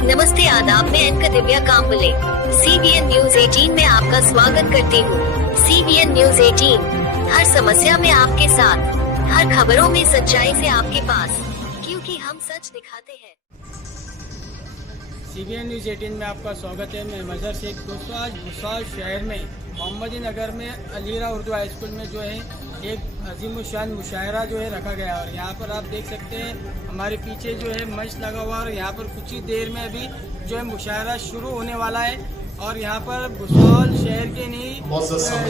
नमस्ते आदाब, मैं anchor Divya Kamble CBN news 18 में आपका स्वागत करती हूँ। CBN न्यूज 18 हर समस्या में आपके साथ, हर खबरों में सच्चाई से आपके पास, क्योंकि हम सच दिखाते हैं। CBN न्यूज 18 में आपका स्वागत है। मैं मजहर शेख। दोस्तों, आज भुसावल शहर में मोहम्मदी नगर में अलीरा उर्दू हाई स्कूल में जो है एक अजीमुशान मुशायरा जो है रखा गया, और यहाँ पर आप देख सकते हैं हमारे पीछे जो है मंच लगा हुआ, और यहाँ पर कुछ ही देर में अभी जो है मुशायरा शुरू होने वाला है। और यहाँ पर भुसावल शहर के नहीं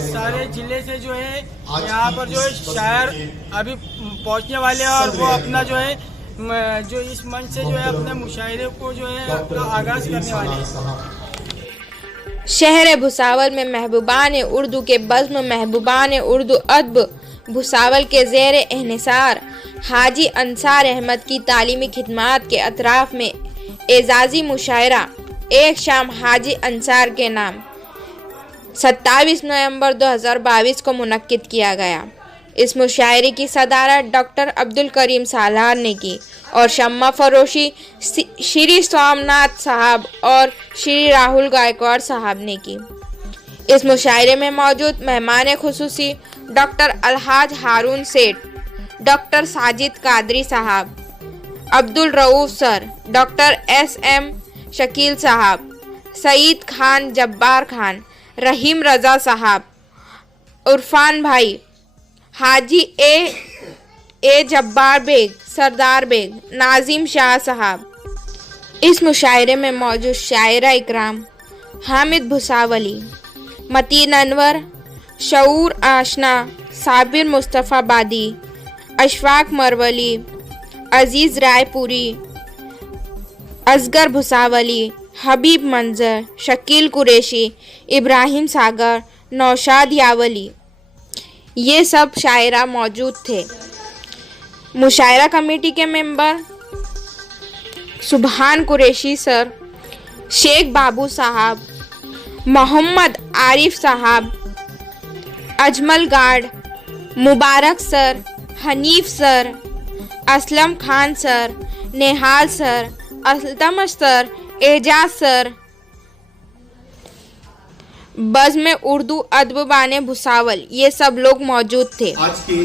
सारे जिले से जो है यहाँ पर जो है शायर अभी पहुँचने वाले हैं, और वो अपना जो है जो इस मंच से जो है अपने मुशायरे को जो है अपना आगाज करने वाले हैं। शहर भुसावल में महबूबान उर्दू के बज़्म महबूबान उर्दू अदब भुसावल के ज़ेर एहसार हाजी अंसार अहमद की तालीमी खिदमात के अतराफ में एजाज़ी मुशायरा एक शाम हाजी अंसार के नाम 27 नवंबर 2022 को मुनक्किद किया गया। इस मुशायरे की सदारत डॉक्टर अब्दुल करीम सालार ने की और शम्मा फरोशी श्री सोमनाथ साहब और श्री राहुल गायकवाड़ साहब ने की। इस मुशायरे में मौजूद मेहमान खुसूसी डॉक्टर अलहाज हारून सेठ, डॉक्टर साजिद कादरी साहब, Abdul Rauf sir, doctor SM Shakeel साहब, सईद खान जब्बार खान, रहीम रजा साहब, उरफान भाई, हाजी ए जब्बार बेग, सरदार बेग, नाजिम शाह साहब। इस मुशायरे में मौजूद शायरा इकराम हामिद भुसावली, मतीन अनवर, शऊर आशना, साबिर मुस्तफ़ा बादी, अशफाक मरवली, अजीज़ रायपुरी, असगर भुसावली, हबीब मंजर, शकील कुरैशी, इब्राहिम सागर, नौशाद यावली, ये सब शायरा मौजूद थे। मुशायरा कमेटी के मेंबर सुबहान कुरैशी सर, शेख बाबू साहब, मोहम्मद आरिफ साहब, Ajmal guard, Mubarak sir, Hanif sir, Aslam Khan sir, Nehal sir, Altamash sir, Ejaz sir, Bazm Urdu Adaban Bhusawal, ये सब लोग मौजूद थे। आज के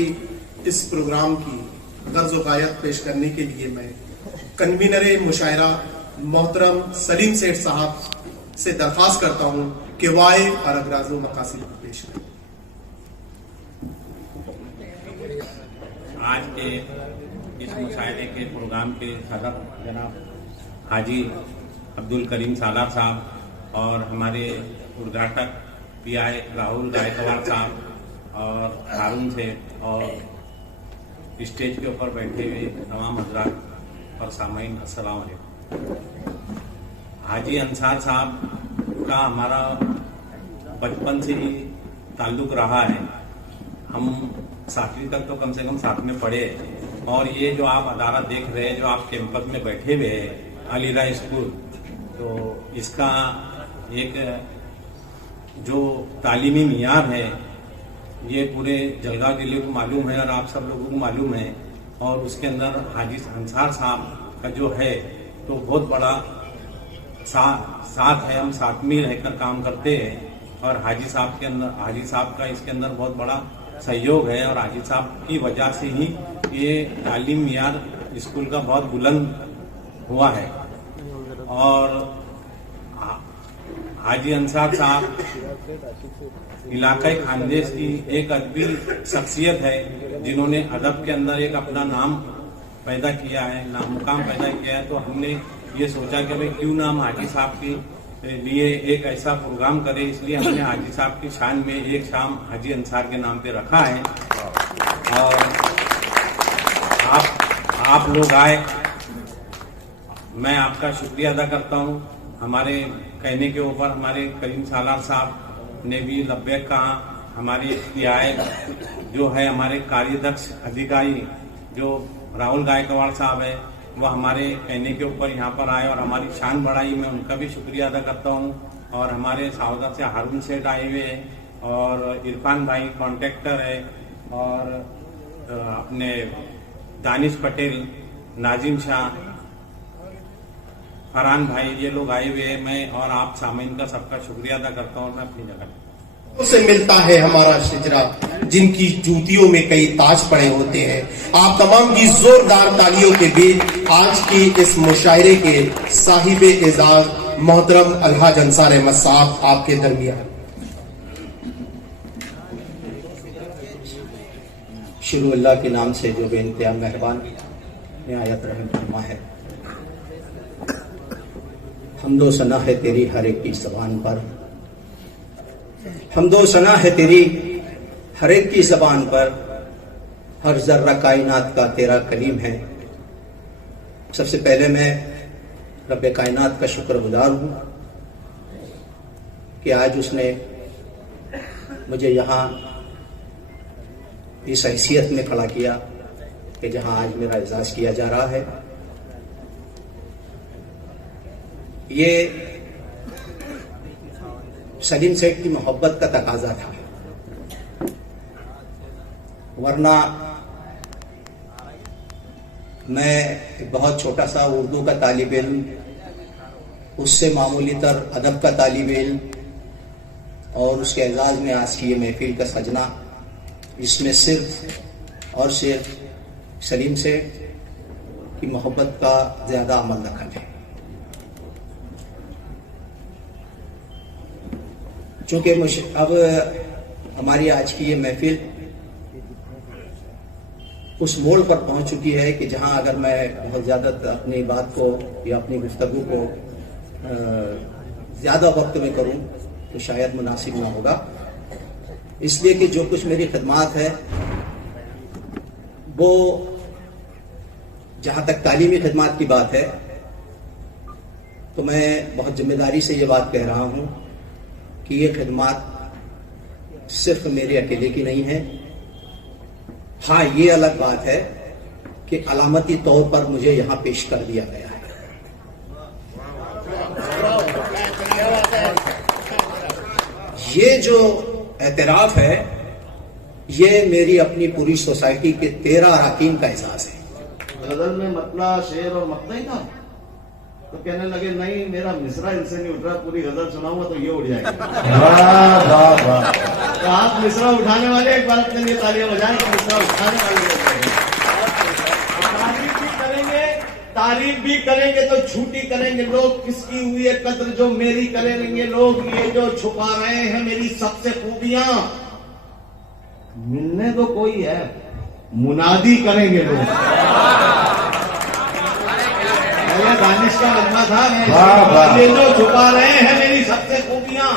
इस प्रोग्राम की गर्ज़-ओ-क़ायत पेश करने के लिए मैं कन्वीनर मुशायरा मोहतरम सलीम सेठ साहब से दरख्वास्त करता हूं कि वाए और अगराज़ो मकासिद पेश करें। आज के इस मुशायरे के प्रोग्राम के सदर जनाब हाजी अब्दुल करीम सालार साहब और हमारे उद्घाटक PI राहुल गायकवाड़ साहब और हारून सेठ और स्टेज के ऊपर बैठे हुए तमाम हज़रात और सामाईन, अस्सलाम वालेकुम। हाजी अंसार साहब का हमारा बचपन से ही ताल्लुक़ रहा है। हम 7वीं तक तो कम से कम साथ में पढ़े, और ये जो आप अदारा देख रहे हैं, जो आप कैंपस में बैठे हुए हैं अलीरा स्कूल, तो इसका एक जो तालीमी मियार है ये पूरे जलगांव जिले को मालूम है और आप सब लोगों को मालूम है। और उसके अंदर हाजी अंसार साहब का जो है तो बहुत बड़ा साथ है, हम साथ में रहकर काम करते हैं, और हाजी साहब का इसके अंदर बहुत बड़ा सहयोग है, और हाजी साहब की वजह से ही ये तालीम मियार स्कूल का बहुत बुलंद हुआ है। और हाजी अंसार साहब इलाकाई खानदेश की एक अदबी शख्सियत है, जिन्होंने अदब के अंदर एक अपना नाम पैदा किया है, नाम मुकाम पैदा किया है। तो हमने ये सोचा कि भाई क्यों ना हम हाजी साहब के लिए एक ऐसा प्रोग्राम करें, इसलिए हमने हाजी साहब की शान में एक शाम हाजी अंसार के नाम पे रखा है। और आप लोग आए, मैं आपका शुक्रिया अदा करता हूँ। हमारे कहने के ऊपर हमारे करीम सालार साहब ने भी लब्बैक कहा। हमारे PI जो है हमारे कार्यदक्ष अधिकारी जो राहुल गायकवाड़ साहब है, वह हमारे कहने के ऊपर यहाँ पर आए और हमारी शान बढ़ाई। मैं उनका भी शुक्रिया अदा करता हूँ। और हमारे सावदा से हारून सेठ आए हुए हैं, और इरफान भाई कॉन्ट्रैक्टर है, और अपने दानिश पटेल, नाजिम शाह, फरहान भाई, ये लोग आए हुए हैं। मैं और आप सामीन का सबका शुक्रिया अदा करता हूँ। मैं अपनी जगह से मिलता है हमारा शिजरा, जिनकी जूतियों में कई ताज पड़े होते हैं। आप तमाम की जोरदार तालियों के बीच आज की इस मुशायरे के साहिबे एजाज मोहतरम अलहाज अंसार अहमद साहब आपके दरमियान। शुरू अल्लाह के नाम से जो बेइंतहा मेहरबान निहायत रहम फरमा है। हम्दो सना है तेरी हर एक की ज़बान पर, हम्दो सना है तेरी हर एक की ज़बान पर, हर जर्रा कायनात का तेरा कलीम है। सबसे पहले मैं रब्बे कायनात का शुक्रगुजार हूँ कि आज उसने मुझे यहाँ इस हैसियत में खड़ा किया कि जहाँ आज मेरा एजाज किया जा रहा है। ये सलीम सेठ की मोहब्बत का तकाजा था, वरना मैं एक बहुत छोटा सा उर्दू का तालिब इल्म, उससे मामूली तर अदब का तालिब इल्म और उसके एजाज में आज की ये महफिल का सजना, इसमें सिर्फ और सिर्फ सलीम सेठ की मोहब्बत का ज्यादा अमल दखल है। चूंकि अब हमारी आज की ये महफिल उस मोड़ पर पहुंच चुकी है कि जहां अगर मैं बहुत ज़्यादा अपनी बात को या अपनी गुफ्तगू को ज़्यादा वक्त में करूं तो शायद मुनासिब ना होगा। इसलिए कि जो कुछ मेरी खिदमात है वो जहां तक तालीमी खिदमात की बात है तो मैं बहुत जिम्मेदारी से ये बात कह रहा हूं कि ये खिदमात सिर्फ मेरे अकेले की नहीं है। हाँ, ये अलग बात है कि अलामती तौर पर मुझे यहां पेश कर दिया गया है। ये जो एतराफ है ये मेरी अपनी पूरी सोसाइटी के 13 अरकान का एहसास है। गजल में मतला शेर और मकता ही था तो कहने लगे नहीं मेरा मिसरा इनसे नहीं उठ रहा, पूरी गजल सुनाऊंगा तो ये उठ जाएगा। तो आप मिसरा उठाने वाले एक बार अपने लिए तालियां बजाएं तो मिसरा उठाने वाले तारीफ भी करेंगे तो झूठी करेंगे लोग। किसकी हुई है कद्र जो मेरी करेंगे लोग। ये जो छुपा रहे हैं मेरी सबसे खूबियां, मिलने तो कोई है मुनादी करेंगे लोग। दानिश का मजमा था, ये जो छुपा रहे हैं मेरी सबसे खूबियां,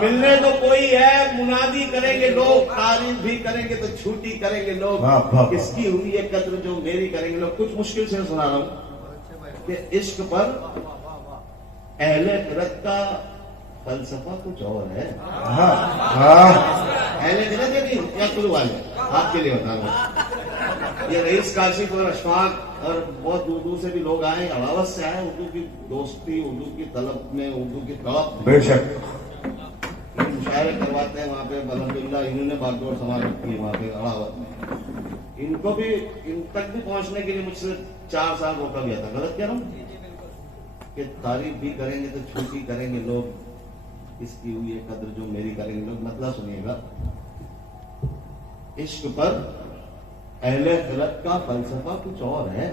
मिलने तो कोई है मुनादी करेंगे लोग। तारीफ भी करेंगे तो झूठी करेंगे लोग। किसकी हुई है कद्र जो मेरी करेंगे लोग। कुछ मुश्किल से सुना रहा हूं कि इश्क पर अहले फिरत का फलसफा कुछ और है। अहले फिरत है क्या कुल वाले आपके लिए बता रहा हूं। ये रईस काशिफ और अशफाक और बहुत दूर दूर से भी लोग आए, अलावत से आए, उर्दू की दोस्ती, उर्दू की तलब में, उर्दू की तलब बेशक मुशायरे करवाते हैं वहाँ पे। अल्हम्दुलिल्लाह इन्होंने बागडोर संभाल रखी है वहाँ पे अलावत में। इनको भी इन तक भी पहुंचने के लिए मुझसे 4 साल रोका गया था। गलत कह रहा हूँ कि तारीफ भी करेंगे तो झूठी करेंगे लोग। इसकी हुई है कद्र जो मेरी करेंगे लोग। मतलब सुनिएगा, इश्क पर अहले खिलत का फलसफा कुछ और है।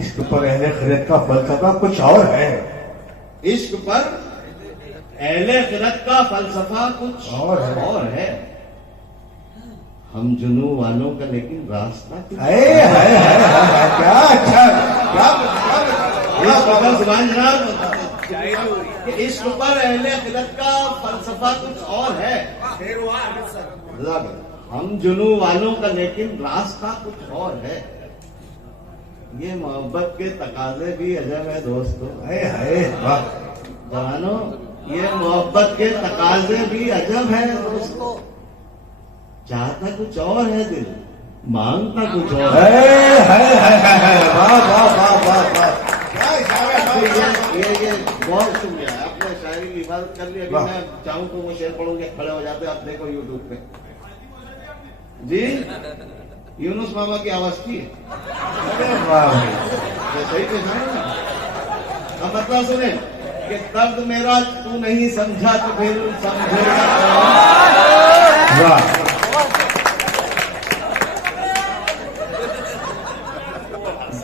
इश्क पर अहले खिलत का फलसफा कुछ और है। इश्क पर अहले खिलत का फलसफा कुछ और है। हम जुनू वालों का लेकिन रास्ता क्या अच्छा जुबान जनाब। इश्क पर अहले खिलत का फलसफा कुछ और है। हम जुनू वालों का लेकिन रास्ता कुछ और है। ये मोहब्बत के तकाजे भी अजब है दोस्तों। जवानों, ये मोहब्बत के तकाजे भी अजब है दोस्तों। चाहता कुछ और है दिल, मांगता कुछ और है। ये बहुत शुक्रिया। आपने शायरी की हिफाजत कर ली। अभी मैं चाहूँ तो वो शेर पढ़ूंगे, खड़े हो जाते। आप देखो यूट्यूब पे जी, यूनुस मामा की आवाज की सही पे अब मतलब सुने कि दर्द मेरा तू नहीं समझा तो फिर समझेगा कौन? वाह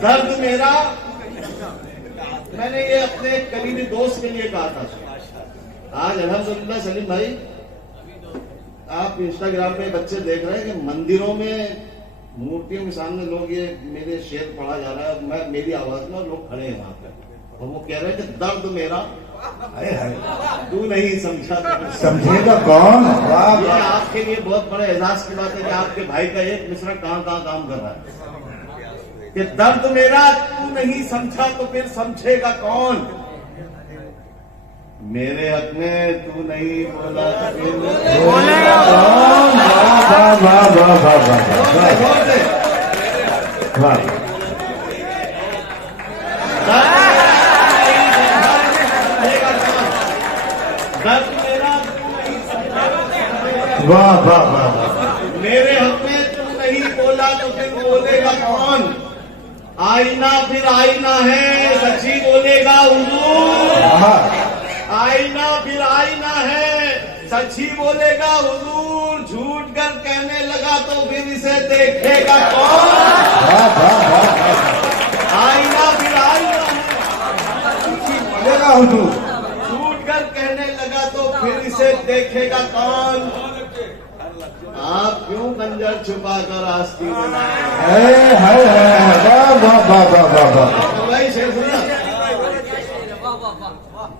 दर्द मेरा, मैंने ये अपने करीबी दोस्त के लिए कहा था। आज अल्हम्दुलिल्लाह सलीम भाई, आप इंस्टाग्राम पे बच्चे देख रहे हैं कि मंदिरों में मूर्तियों के सामने लोग ये मेरे शेर पढ़ा जा रहा है, मैं मेरी आवाज में, और लोग खड़े हैं वहां पर और वो कह रहे हैं कि दर्द मेरा तू नहीं समझा तो समझेगा कौन? वाह ये आपके लिए बहुत बड़े एहसास की बात है कि आपके भाई का एक मिश्रा कहां काम कर रहा है कि दर्द मेरा तू नहीं समझा तो फिर समझेगा कौन? मेरे हक में तू नहीं बोला तो फिर बोलेगा कौन? वाह वाह वाह वाह वाह वाह दर्द मेरा तू नहीं समझा वाह वाह वाह। मेरे हक में तू नहीं बोला तो फिर बोलेगा कौन? आईना फिर आईना है, सच्ची बोलेगा हुजूर। आईना फिर आईना है, सच्ची बोलेगा हुजूर। झूठ कर कहने लगा तो फिर इसे देखेगा कौन? आईना फिर आईना है, बोलेगा हुजूर। झूठ कर कहने लगा तो फिर इसे देखेगा कौन? आप क्यों खंजर छुपा कर आस्तीन में लाए? वाह वाह वाह वाह वाह। भाई शेर सुना,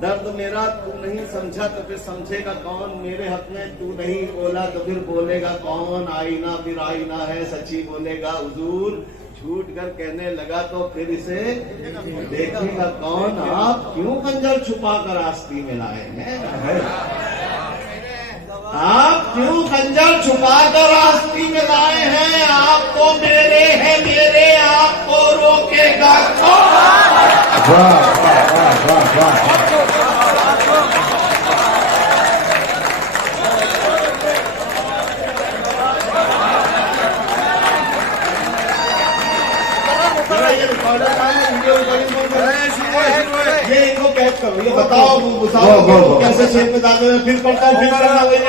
दर्द मेरा तू नहीं समझा तो फिर समझेगा कौन? मेरे हक में तू नहीं बोला तो फिर बोलेगा कौन? आईना फिर आईना है, सच्ची बोलेगा हुजूर। झूठ कर कहने लगा तो फिर इसे देखेगा कौन? आप क्यों खंजर छुपा कर आस्ती में लाए हैं? आप क्यों खंजर छुपा कर आस्ती में लाए हैं? आप तो मेरे हैं मेरे, आपको रोकेगा कौन? वाह वाह वाह वाह। ये इनको कैद करो, ये बताओ कैसे शेर में डाल रहे? फिर पढ़ता हूँ, फिर करना वही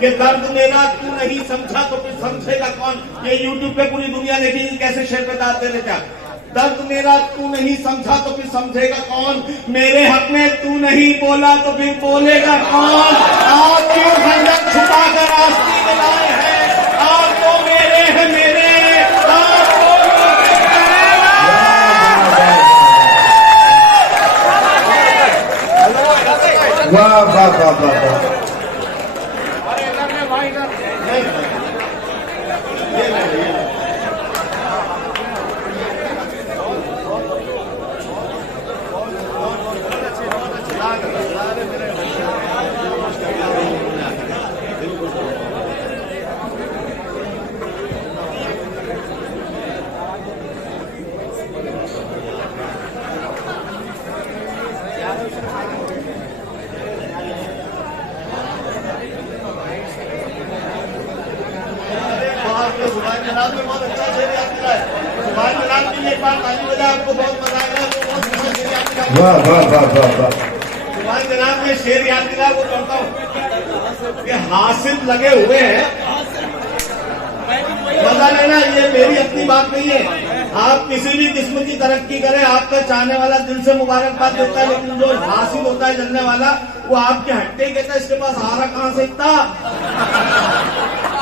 कि दर्द मेरा तू नहीं समझा तो फिर समझेगा कौन? ये यूट्यूब पे पूरी दुनिया देखेगी कैसे शेर में डाल दे रहे क्या? दर्द मेरा तू नहीं समझा तो फिर समझेगा कौन? मेरे हक में तू नहीं बोला तो फिर बोलेगा कौन? आप क्यों खंजर छुपा कर आस्ती में लाए हैं? आप तो मेरे हैं मेरे, आपको वाह वाह वाह वाह। जनाब में बहुत अच्छा शेर याद दिला है। सुभान जनाब के लिए एक बार ताली बजा, आपको बहुत मजा आएगा। तो बहुत अच्छा शेर याद दिला। वाह वाह वाह वाह वाह। सुभान जनाब में शेर याद दिला, वो करता हूँ कि हासिल लगे हुए हैं। मजा लेना, ये मेरी अपनी बात नहीं है। आप किसी भी किस्म की तरक्की करें, आपका चाहने वाला दिल से मुबारकबाद देता है, लेकिन जो हासिल होता है जलने वाला, वो आपके हट्टे ही कहता है इसके पास हारा कहां से इतना।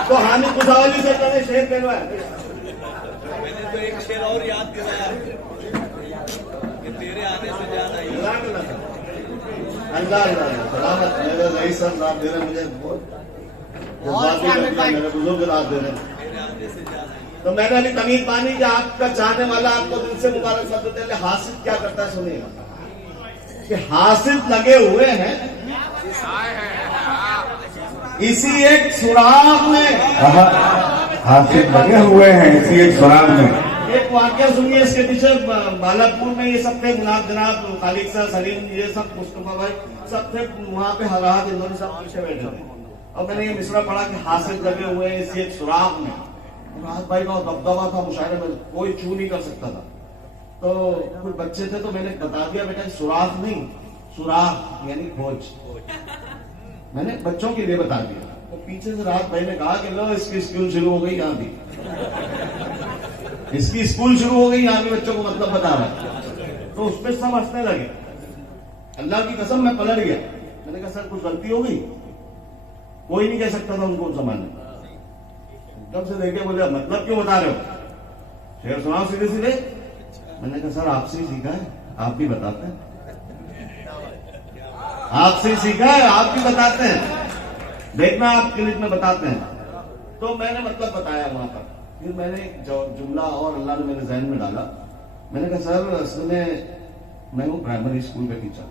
तो हानि खुशावली से मैंने शेर कहलवाया। मैंने तो एक शेर और याद दिलाया कि तेरे आने से ज्यादा अल्लाह सलामत। मेरे रईस साहब रात दे रहे, मुझे बहुत मेरे बुजुर्ग रात दे रहे। तो मैंने अभी तमीज पानी कि आपका चाहने वाला आपको दिल से मुबारकबाद देते हैं। हासिल क्या करता है सुनिएगा कि हासिल लगे हुए हैं इसी एक सुराग में। हासिल लगे हुए हैं इसी एक सुराग में। एक वाक्य सुनिए इसके पीछे। बालापुर में ये सब थे, जनाब खालिक साहब, सलीम, ये सब मुस्तफा भाई, सब थे वहां पे। हराहत इन्होंने सब पीछे बैठे थे और मैंने ये मिसरा पढ़ा कि हासिल लगे हुए हैं इसी एक सुराग में। राहत भाई का दबदबा था मुशायरे में, कोई चू नहीं कर सकता था। तो कुछ बच्चे थे तो मैंने बता दिया बेटा सुराख नहीं, सुराख यानी खोज। मैंने बच्चों के लिए बता दिया। तो पीछे से रात भाई ने कहा कि लो इसकी स्कूल शुरू हो गई, यहाँ भी इसकी स्कूल शुरू हो गई, यहाँ भी बच्चों को मतलब बता रहा है। तो उस पर सब हंसने लगे। अल्लाह की कसम मैं पलट गया। मैंने कहा सर कुछ गलती हो गई? कोई नहीं कह सकता था उनको जमाने। तब से देखे बोले मतलब क्यों बता रहे हो? शेर सुनाओ सीधे सीधे। मैंने कहा सर आपसे ही सीखा है, आप भी बताते हैं। आपसे ही सीखा है, आप भी बताते हैं, देखना आप क्लिप में बताते हैं। तो मैंने मतलब बताया वहां पर। फिर मैंने एक जुमला और अल्लाह ने मेरे जहन में डाला। मैंने कहा सर असल में मैं हूं प्राइमरी स्कूल का टीचर।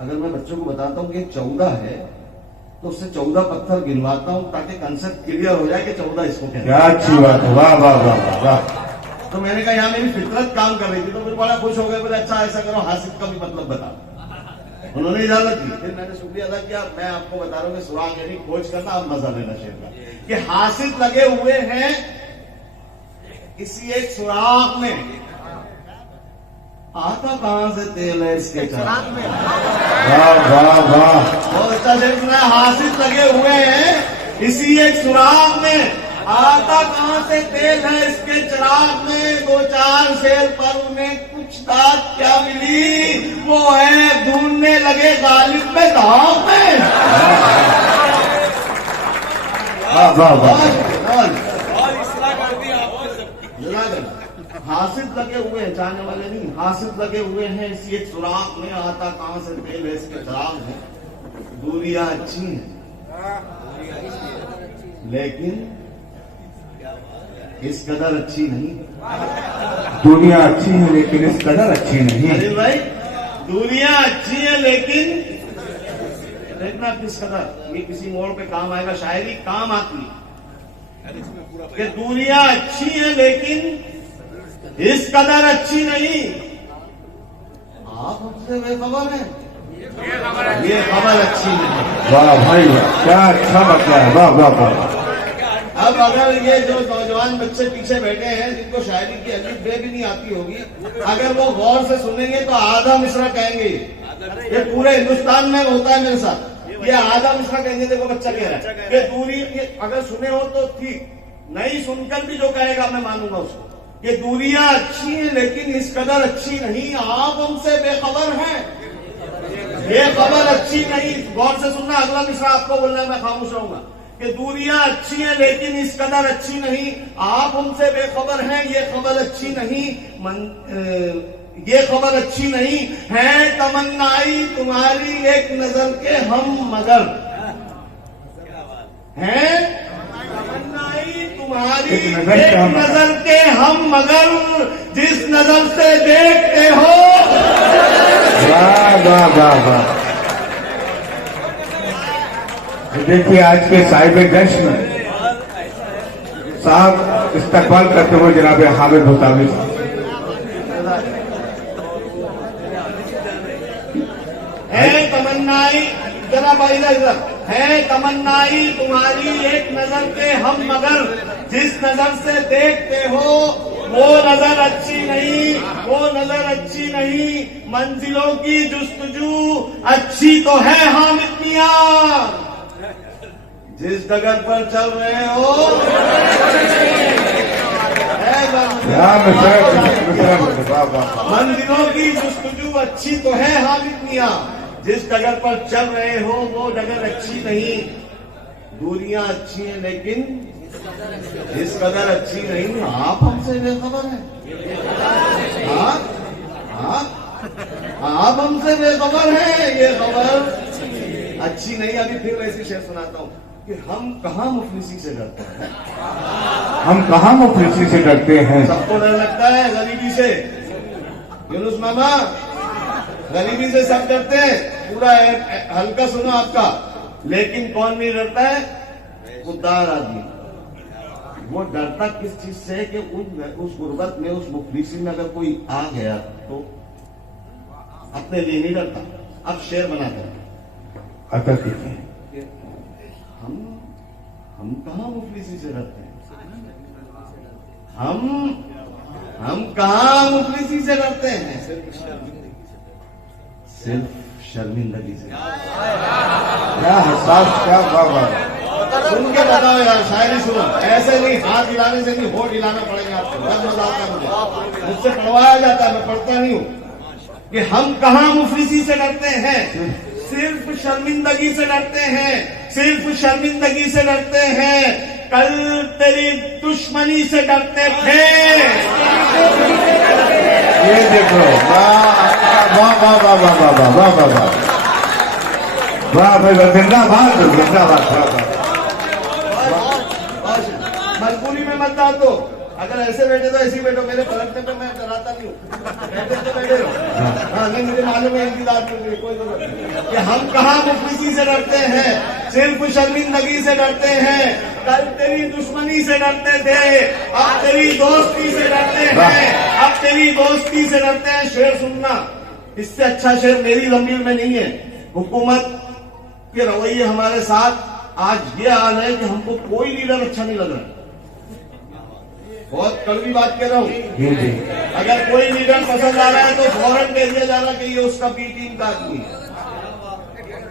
अगर मैं बच्चों को बताता हूं कि 14 है तो उससे 14 पत्थर गिनवाता हूं ताकि कंसेप्ट क्लियर हो जाए कि 14 इसको कहते हैं। क्या अच्छी बात है, वाह वाह वाह वाह। तो मैंने कहा यहाँ मेरी फितरत काम कर रही थी। तो फिर बड़ा खुश हो गए, बोले अच्छा ऐसा करो हासिल का भी मतलब बता। उन्होंने इजाजत दी। फिर मैंने शुक्रिया अदा किया। मैं आपको बता रहा हूँ कि सुराग यानी खोज करना, आप मजा लेना शेर का कि हासिल लगे हुए हैं किसी एक सुराग में। आता कहां से तेल है इसके चिराग में। वाह वाह वाह, बहुत अच्छा शेर सुना। हासिल लगे हुए हैं इसी एक सुराग में, आता कहां से तेल है इसके चिराग में। 2-4 शेर पर उन्हें कुछ बात क्या मिली, वो है ढूंढने लगे गालिब में धाम में। वाह वाह वाह। और इसला कर दी आपने सबकी। हासिल लगे हुए हैं, चाहने वाले नहीं, हासिल लगे हुए हैं इसी एक सुराग में। आता कहां से तेल है इसके चिराग में। दूरियां अच्छी हैं लेकिन इस कदर अच्छी नहीं। दुनिया अच्छी है लेकिन इस कदर अच्छी नहीं। अरे भाई दुनिया अच्छी है लेकिन देखना किस कदर। ये किसी मोड़ पे काम आएगा, शायरी काम आती है कि दुनिया अच्छी है लेकिन इस कदर अच्छी नहीं। आप हमसे बेखबर हैं, ये खबर अच्छी नहीं। वाह भाई वाह, क्या अच्छा बता है, वाह वाह वाह। अब अगर ये जो नौजवान बच्चे पीछे बैठे हैं जिनको शायरी की अलीफ बे भी नहीं आती होगी, अगर वो गौर से सुनेंगे तो आधा मिसरा कहेंगे। ये पूरे हिंदुस्तान में होता है मेरे साथ। ये आधा मिसरा कहेंगे। देखो बच्चा कह रहा है कि दूरी, अगर सुने हो तो ठीक, नहीं सुनकर भी जो कहेगा मैं मानूंगा उसको। ये दूरियां अच्छी हैं लेकिन इस कदर अच्छी नहीं। आप हमसे बेखबर हैं, ये खबर अच्छी नहीं। गौर से सुनना, अगला मिसरा आपको बोलना है, मैं खामोश रहूंगा। कि दूरियां अच्छी हैं लेकिन इस कदर अच्छी नहीं। आप हमसे बेखबर हैं, ये खबर अच्छी नहीं। ये खबर अच्छी नहीं है। तमन्नाई तुम्हारी एक नजर के हम मगर हैं। तमन्नाई तुम्हारी एक नजर के हम मगर, जिस नजर से देखते हो। वाह वाह वाह वाह। देखिए आज के साहिब जश्न साहब इस्तकबाल करते हुए जनाब हामिद भूसावी है तमन्नाई, जरा भाई इधर है तमन्नाई तुम्हारी एक नजर के हम मगर, जिस नजर से देखते हो वो नजर अच्छी नहीं, वो नजर अच्छी नहीं। मंजिलों की जुस्तजू अच्छी तो है हामिद मियां, जिस डगर पर चल रहे हो। मंजिलों की जुस्तजू अच्छी तो है हामिद मियां, जिस डगर पर चल रहे हो वो डगर अच्छी नहीं। दूरियां अच्छी हैं लेकिन इस कदर अच्छी नहीं। आप हमसे बेखबर हैं, आप हमसे बेखबर हैं, ये खबर अच्छी नहीं। अभी फिर ऐसी शेर सुनाता हूं कि हम कहां मुफलिसी से डरते हैं। हम कहां मुफलिसी से डरते हैं। सबको डर लगता है गरीबी से। यूनुस मामा, गरीबी से सब डरते हैं। पूरा हल्का सुनो आपका, लेकिन कौन नहीं डरता है? खुददार आदमी। वो डरता किस चीज से कि उस गुर्बत में, उस मुफलिसी में अगर कोई आ गया तो अपने लिए नहीं डरता। अब शेर बनाते हैं। हम कहां मुफलिसी से डरते हैं। हम कहाँ मुफलिसी से डरते हैं, सिर्फ शर्मिंदगी से। क्या हसास, क्या बाबा। सुन के बताओ यार, शायरी सुनो। ऐसे नहीं, हाथ हिलाने से नहीं, होठ हिलाना पड़ेगा आपको। बहुत मजा आता है मुझे, मुझसे पढ़वाया जाता है, मैं पढ़ता नहीं हूँ। कि हम कहाँ मुफलिसी से डरते हैं, सिर्फ शर्मिंदगी से डरते हैं, सिर्फ शर्मिंदगी से डरते हैं। कल तेरी दुश्मनी से डरते थे। ये देखो, वाह वाह वाह वाह वाह वाह वाह वाह वाह वाह वाह भाई, जिंदाबाद जिंदाबाद। मजबूरी में मत डाल दो। अगर ऐसे बैठे तो ऐसे ही बैठो, मेरे पलटने पे मैं डराता नहीं हूँ। बैठे तो बैठे रहो। हाँ, नहीं मुझे मालूम है इनकी दाद में कोई जरूरत नहीं। कि हम कहाँ मुफलिसी से डरते हैं, सिर्फ शर्मिंदगी से डरते हैं। कल तेरी दुश्मनी से डरते थे, अब तेरी दोस्ती से डरते हैं, अब तेरी दोस्ती से डरते हैं। शेर सुनना, इससे अच्छा शेर मेरी जमीन में नहीं है। हुकूमत के रवैये हमारे साथ आज ये हाल है कि हमको कोई लीडर अच्छा नहीं लग रहा। बहुत कड़वी बात कह रहा हूँ। अगर कोई लीडर पसंद आ रहा है तो फौरन कह दिया जा रहा कि ये उसका बी टीम का आदमी है।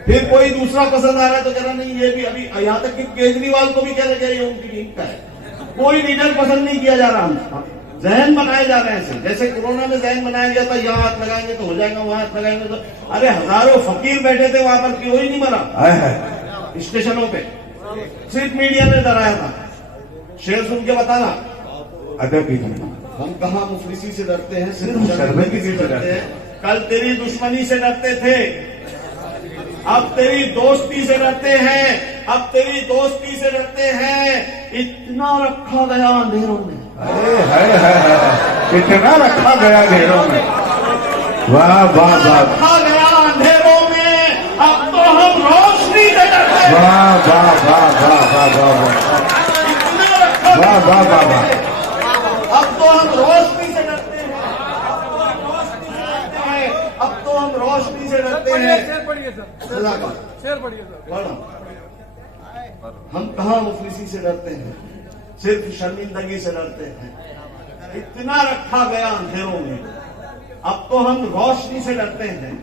फिर कोई दूसरा पसंद आ रहा है तो कह रहा नहीं ये भी। अभी यहाँ तक कि केजरीवाल को भी कह रहे ये उनकी टीम का है। कोई लीडर पसंद नहीं किया जा रहा। हम जहन बनाए जा रहे हैं। जैसे कोरोना में जहन बनाया गया था, यहाँ हाथ लगाएंगे तो हो जाएगा, वहां हाथ लगाएंगे तो। अरे हजारों फकीर बैठे थे वहां पर, क्यों ही नहीं मरा स्टेशनों पे। सिर्फ मीडिया ने डराया था। शेर सुन के बताना। हम कहाँ मुफलिसी से डरते हैं, सिर्फ शर्मिंदगी से डरते हैं। कल तेरी दुश्मनी से डरते थे, अब तेरी दोस्ती से डरते हैं, अब तेरी दोस्ती से डरते हैं। इतना रखा गया अंधेरों में, इतना रखा गया अंधेरों में। वाह वाह वाह, रखा गया अंधेरों में, अब तो हम रोशनी से डरते हैं। वाह वाह वाह वाह वाह वाह वाह वाह वाह वाह। अब तो हम रोशनी से डरते हैं, अब तो हम रोशनी से डरते हैं। हम कहाँ मुफलिसी से डरते हैं, सिर्फ शर्मिंदगी से डरते हैं। इतना रखा गया अंधेरों में, अब तो हम रोशनी से डरते हैं,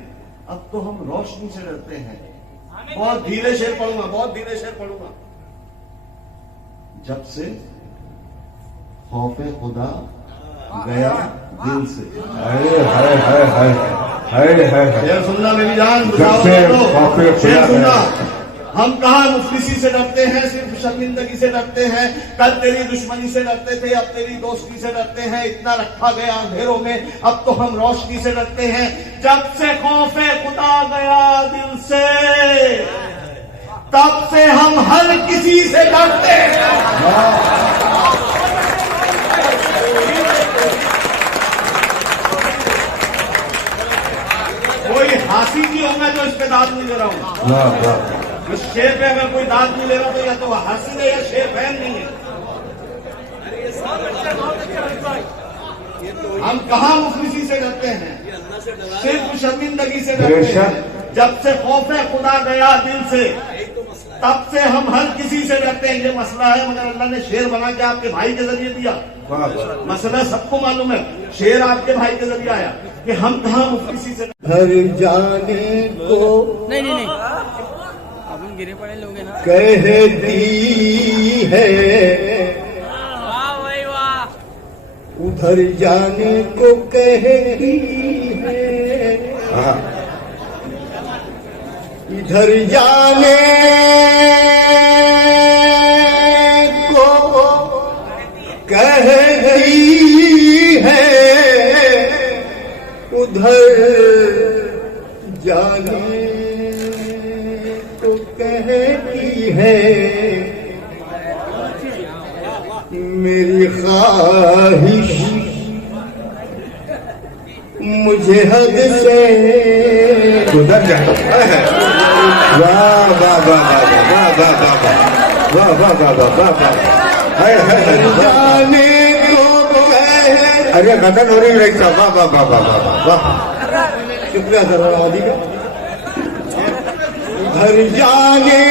अब तो हम रोशनी से डरते हैं। बहुत धीरे शेर पढ़ूंगा, बहुत धीरे शेर पढ़ूंगा। जब से खौफे खुदा गया दिल से। शेर सुनना मेरी जान, शेर सुनना। हम कहाँ मुफलिसी से डरते हैं, सिर्फ शर्मिंदगी से डरते हैं। कल तेरी दुश्मनी से डरते थे, अब तेरी दोस्ती से डरते हैं। इतना रखा गया अंधेरों में, अब तो हम रोशनी से डरते हैं। जब से खौफे खुदा गया दिल से, तब से हम हर किसी से डरते हैं। कोई हासी नहीं होगा जो इस पे दाद नहीं ले रहा हूँ। इस शेर पे अगर कोई दाद नहीं ले रहा तो या तो हासी है या शेर फैन नहीं है। हम कहाँ मुफलिसी से डरते हैं, सिर्फ शर्मिंदगी से डरते हैं। जब से खौफे खुदा गया दिल से, तब से हम हर किसी से डरते हैं। ये मसला है, मगर अल्लाह ने शेर बना के आपके भाई के जरिए दिया। मसला सबको मालूम है, शेर आपके भाई के जरिए आया कि हम कहाँ मुफलिसी से। हर जाने को नहीं अपन गिरे पड़े लोग हैं ना, कहती है, वाह वाह, उधर जाने को कहती है, इधर जाने को कहती है, उधर जाने को कहती है। मेरी ख्वाहिश मुझे हद से गुजर जाए। वाह वाह वाह वाह वाह वाह वाह वाह वाह वाह वाह। जाने को कहे, अरे गदन हो रही रही। वाह वाह वाह वाह वाह वाह। शुक्रिया सर आदि का। घर जाने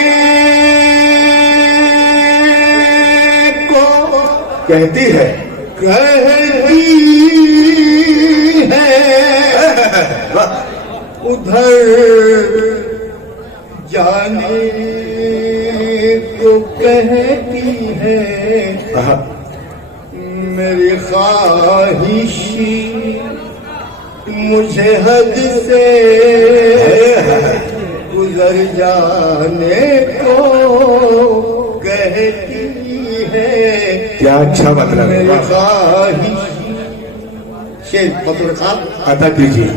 को कहती है, कहती उधर जाने को कहती है मेरी ख्वाहिश मुझे हद से गुजर जाने को कहती है। क्या अच्छा मतलब है। मेरी ख्वाहिश शेर बतौर खान अदा कीजिए।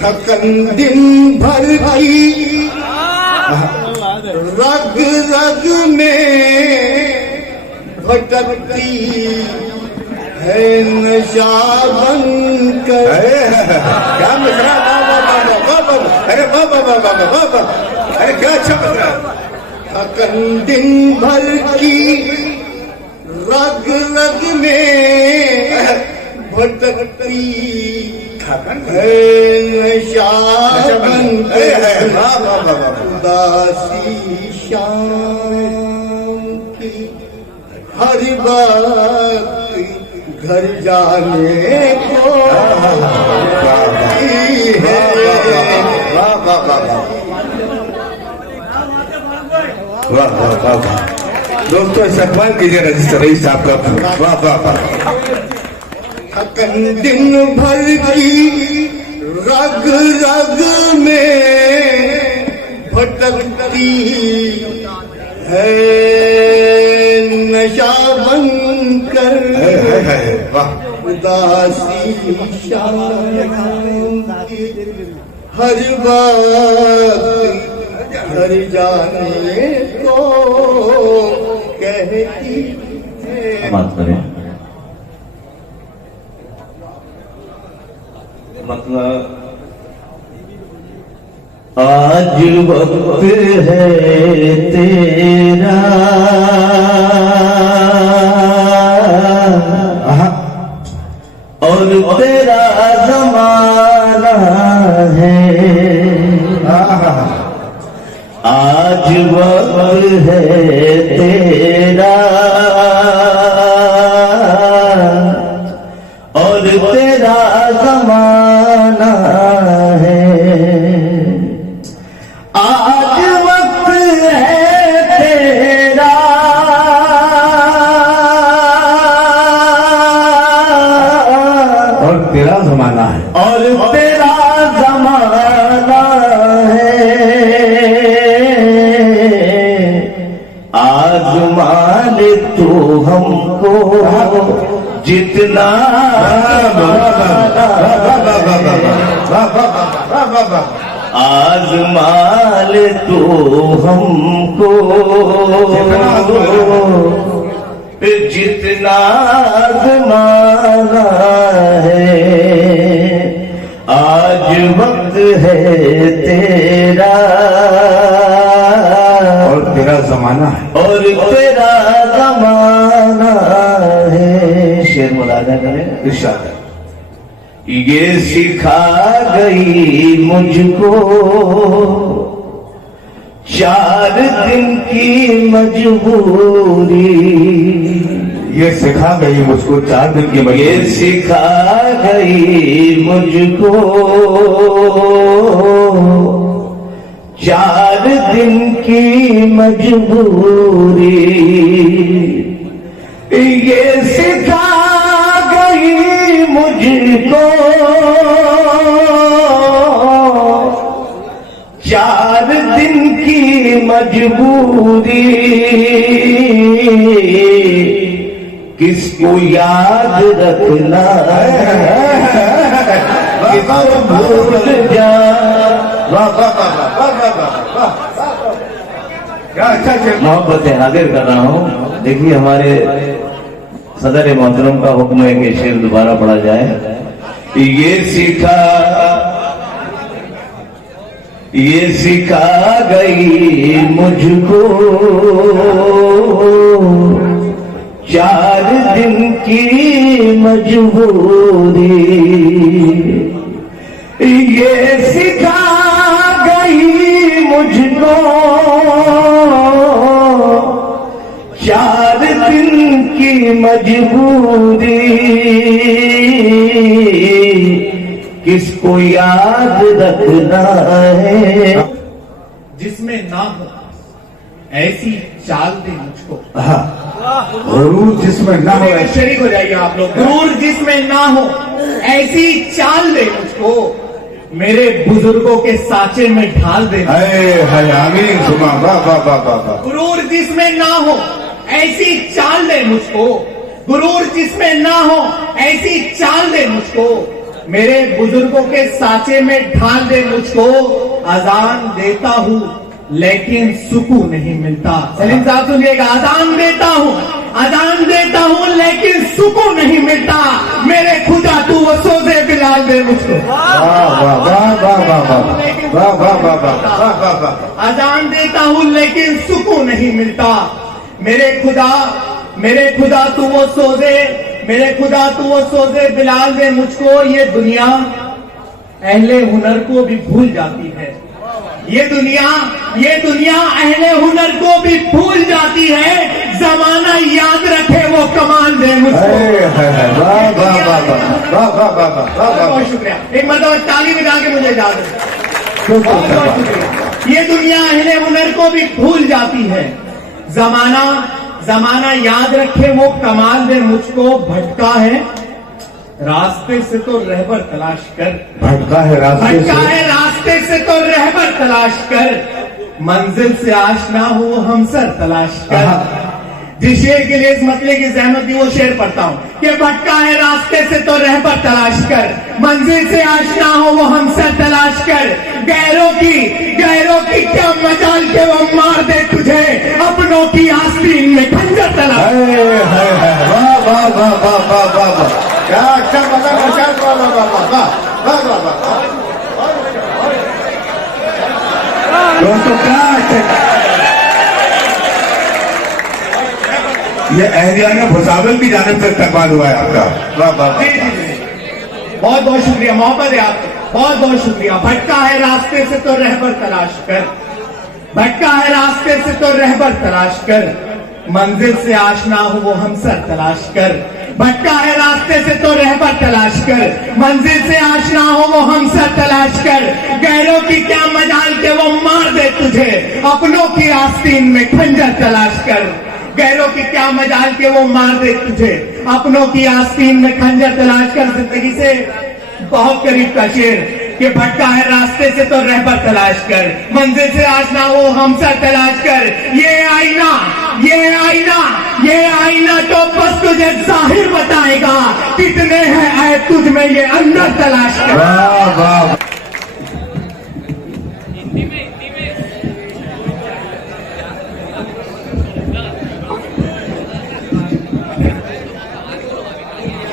थकन दिन भर की रग रग में भटकती है नशा बनकर। क्या मिश्रा, अरे बाबा बाबा बाबा, अरे क्या अच्छा मिश्रा। थकन दिन भर की रग रग में भटकती है नशा बनकर। उदासी शाम की हर बात घर जाने को है। वाह वाह वाह वाह वाह वाह वाह। दोस्तों सम्मान कीजिए रजिस्टर रईस साहब का। वाह वाह वाह। थकन दिन भर की रग रग में भटकती है नशा बनकर। उदासी शाम की हर बात घर जाने को कहती है। बात करें मतलब आज वक्त है तेरा और तेरा ज़माना है। आज वक्त है तेरा और तेरा ज़माना है। आज वक्त है तेरा और तेरा जमाना है। और तेरा ज़माना है। आज़मा ले तू हमको जितना आज़मा ले तू हमको जितना आज़माना है। आज वक्त है तेरा और तेरा जमाना है। और तेरा ज़माना है। शेर मुलाजा करें इरशाद। ये सिखा गई मुझको 4 दिन की मजबूरी। ये सिखा गई मुझको 4 दिन की मजबूरी। ये सिखा गई मुझको 4 दिन की मजबूरी। ये सिखा गई मुझको 4 दिन की मजबूरी। किसको याद रखना किसको भूल जा। मोहब्बत हाजिर कर रहा हूँ। देखिए हमारे सदर मोहतरम का हुक्म है कि शेर दोबारा पढ़ा जाए। ये सिखा गई मुझको 4 दिन की मजबूरी। ये सिखा गई मुझको 4 दिन मजबूरी किसको याद रखना है। जिसमें ना हो ऐसी चाल दे मुझको। गुरूर जिसमें ना हो शरीक हो जाइए आप लोग। गुरूर जिसमें ना हो ऐसी चाल दे मुझको, मेरे बुजुर्गों के साचे में ढाल दे। आमीन सुमा। वाह वाह वाह वाह वाह। गुरूर जिसमें ना हो ऐसी चाल दे मुझको, गुरूर जिसमें ना हो ऐसी चाल दे मुझको, मेरे बुजुर्गों के साचे में ढाल दे मुझको। अजान देता हूँ लेकिन सुकून नहीं मिलता। सलीम साहब सुनिएगा, अजान देता हूँ लेकिन सुकून नहीं मिलता। मेरे खुदा तू वो सोजे बिलाल दे मुझको। अजान देता हूँ लेकिन सुकून नहीं मिलता। मेरे खुदा तू वो सोजे बिलाल दे मुझको। ये दुनिया अहले हुनर को भी भूल जाती है। ये दुनिया अहले हुनर को भी भूल जाती है। जमाना याद रखे वो कमाल दे मुझको। बहुत शुक्रिया, एक मतलब ताली बजा के मुझे याद है। बहुत शुक्रिया। ये दुनिया अहले हुनर को भी भूल जाती है। जमाना याद रखे वो कमाल दे मुझको। भटका है रास्ते से तो रहबर तलाश कर। भटका है रास्ते से तो रहबर तलाश कर। मंजिल से आशना हो हमसर तलाश कर। जिस शेर के लिए इस मतले की जहमत दी वो शेर पढ़ता हूँ कि भटका है रास्ते से तो रहबर तलाश कर, मंजिल से आशना हो वो हमसर तलाश कर। गैरों की क्या मजाल के वो मार दे तुझे, अपनों की आस्तीन में खंजर तलाश। वाह वाह वाह वाह वाह वाह वाह, क्या अच्छा वाह दोस्तों, क्या ये अहलियाना भुसावल की जानिब से इस्तेमाल हुआ है आपका। वाह वाह, बहुत बहुत शुक्रिया, मोहब्बत है आपको, बहुत बहुत शुक्रिया। भटका है रास्ते से तो रहबर तलाश कर, भटका है रास्ते से तो रहबर तलाश कर। मंजिल से आशना हो वो हमसर तलाश कर। भटका है रास्ते से तो रहबर तलाश कर, मंजिल से आशना हो वो हमसर तलाश कर। गैरों की क्या मजाल के वो मार दे तुझे, अपनों की आस्तीन में खंजर तलाश कर। गैरों की क्या मजाल के वो मार दे तुझे, अपनों की आस्तीन में खंजर तलाश कर। जिंदगी से बहुत करीब का शेर कि भटका है रास्ते से तो रहबर तलाश कर, मंजिल से आशना वो हमसर तलाश कर। ये आईना तो बस तुझे जाहिर बताएगा, कितने हैं ऐ तुझ में ये अंदर तलाश कर। वाह वाह,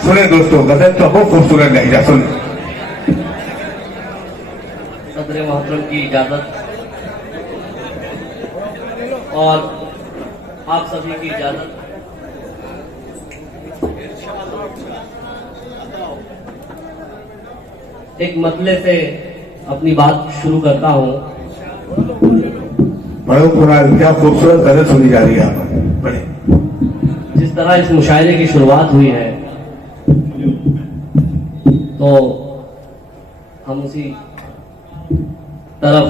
सुने दोस्तों, गजल तो बहुत खूबसूरत लहजा। सुन, सदर मोहतरम की इजाजत और आप सभी की इजाजत, एक मतले से अपनी बात शुरू करता हूँ। बड़ो कुरान, क्या खूबसूरत गजल सुनी जा रही है आप बड़े। जिस तरह इस मुशायरे की शुरुआत हुई है तो हम उसी तरफ